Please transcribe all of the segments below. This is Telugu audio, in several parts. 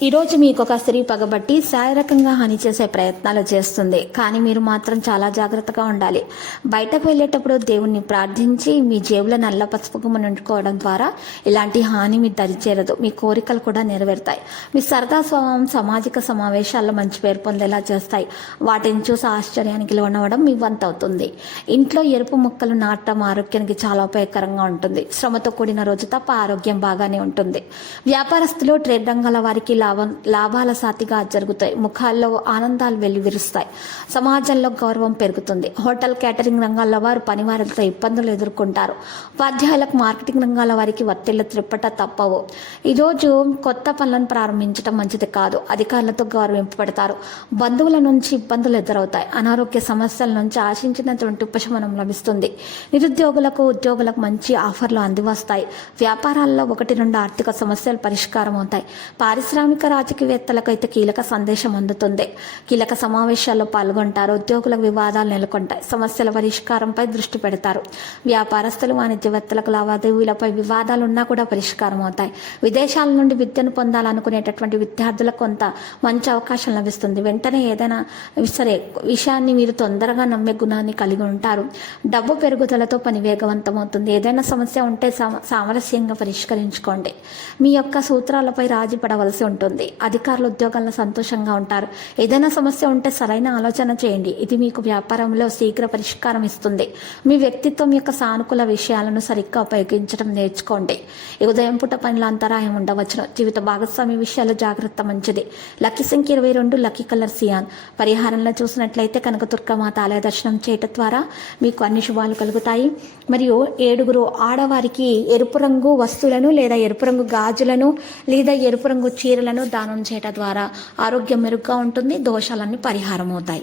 ఈరోజు మీకు ఒక స్త్రీ పగబట్టి శారీరకంగా హాని చేసే ప్రయత్నాలు చేస్తుంది. కానీ మీరు మాత్రం చాలా జాగ్రత్తగా ఉండాలి. బయటకు వెళ్ళేటప్పుడు దేవుణ్ణి ప్రార్థించి మీ జేబులో నల్ల పసుపు గుమ్మను ద్వారా ఇలాంటి హాని మీ దరిచేరదు మీ కోరికలు కూడా నెరవేరుతాయి. మీ సరదా స్వభావం సామాజిక సమావేశాల్లో మంచి పేరు పొందేలా చేస్తాయి. వాటిని చూసి ఆశ్చర్యానికి లోనవడం మీ వంత అవుతుంది ఇంట్లో ఎరుపు మొక్కలు నాటడం ఆరోగ్యానికి చాలా ఉపయోగకరంగా ఉంటుంది. శ్రమతో కూడిన రోజు తప్ప ఆరోగ్యం బాగానే ఉంటుంది. వ్యాపారస్తులు ట్రేడ్ రంగాల వారికి లాభం లాభాల సాతిగా జరుగుతాయి. ముఖాల్లో ఆనందాలు వెల్లివిరుస్తాయి సమాజంలో గౌరవం పెరుగుతుంది. హోటల్ క్యాటరింగ్ రంగాల వారు పనివారులతో ఇబ్బందులు ఎదుర్కొంటారు. ఉపాధ్యాయులకు మార్కెటింగ్ రంగాల వారికి ఒత్తిళ్ళు త్రిప్పట తప్పవు. ఈరోజు కొత్త పనులను ప్రారంభించడం మంచిది కాదు. అధికారులతో గౌరవింపబడతారు. బంధువుల నుంచి ఇబ్బందులు ఎదురవుతాయి. అనారోగ్య సమస్యల నుంచి ఆశించినటువంటి ఉపశమనం లభిస్తుంది. నిరుద్యోగులకు ఉద్యోగులకు మంచి ఆఫర్లు అందివస్తాయి. వ్యాపారాల్లో ఒకటి రెండు ఆర్థిక సమస్యలు పరిష్కారం అవుతాయి పారిశ్రామిక రాజకీయవేత్తలకు అయితే కీలక సందేశం అందుతుంది. కీలక సమావేశాల్లో పాల్గొంటారు ఉద్యోగులకు వివాదాలు నెలకొంటాయి సమస్యల పరిష్కారంపై దృష్టి పెడతారు. వ్యాపారస్తులు వాణిజ్యవేత్తలకు లావాదేవీలపై వివాదాలు ఉన్నా కూడా పరిష్కారం అవుతాయి విదేశాల నుండి విద్యను పొందాలనుకునేటటువంటి విద్యార్థులకు కొంత మంచి అవకాశం లభిస్తుంది. వెంటనే ఏదైనా సరే విషయాన్ని మీరు తొందరగా నమ్మే గుణాన్ని కలిగి ఉంటారు. డబ్బు పెరుగుదలతో పని వేగవంతమవుతుంది. ఏదైనా సమస్య ఉంటే సామ- సామరస్యంగా పరిష్కరించుకోండి. మీ యొక్క సూత్రాలపై రాజీ పడవలసి ఉంటుంది. ఉంటుంది. అధికారులు ఉద్యోగాలను సంతోషంగా ఉంటారు. ఏదైనా సమస్య ఉంటే సరైన ఆలోచన చేయండి. ఇది మీకు వ్యాపారంలో శీఘ్ర పరిష్కారం ఇస్తుంది. మీ వ్యక్తిత్వం యొక్క సానుకూల విషయాలను సరిగ్గా ఉపయోగించడం నేర్చుకోండి. ఉదయం పూట పనుల అంతరాయం ఉండవచ్చును. జీవిత భాగస్వామి విషయాలు జాగ్రత్త మంచిది. లక్కీ సంఖ్య ఇరవై రెండు లక్కీ కలర్ సియాన్. పరిహారంలో చూసినట్లయితే కనకదుర్గమాత ఆలయ దర్శనం చేయటం ద్వారా మీకు అన్ని శుభాలు కలుగుతాయి. మరియు ఏడుగురు ఆడవారికి ఎరుపు రంగు వస్తువులను లేదా ఎరుపు రంగు గాజులను లేదా ఎరుపు రంగు చీరలను దానం చేయటం ద్వారా ఆరోగ్యం మెరుగ్గా ఉంటుంది దోషాలన్నీ పరిహారం అవుతాయి.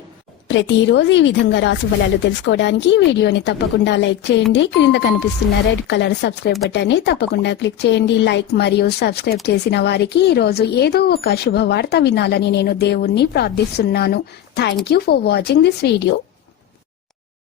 ప్రతిరోజు ఈ విధంగా రాసు ఫలాలు తెలుసుకోవడానికి వీడియోని తప్పకుండా లైక్ చేయండి. క్రింద కనిపిస్తున్న రెడ్ కలర్ సబ్స్క్రైబ్ బటన్ని తప్పకుండా క్లిక్ చేయండి. లైక్ మరియు సబ్స్క్రైబ్ చేసిన వారికి ఈ రోజు ఏదో ఒక శుభవార్త వినాలని నేను దేవుణ్ణి ప్రార్థిస్తున్నాను. Thank you for watching this video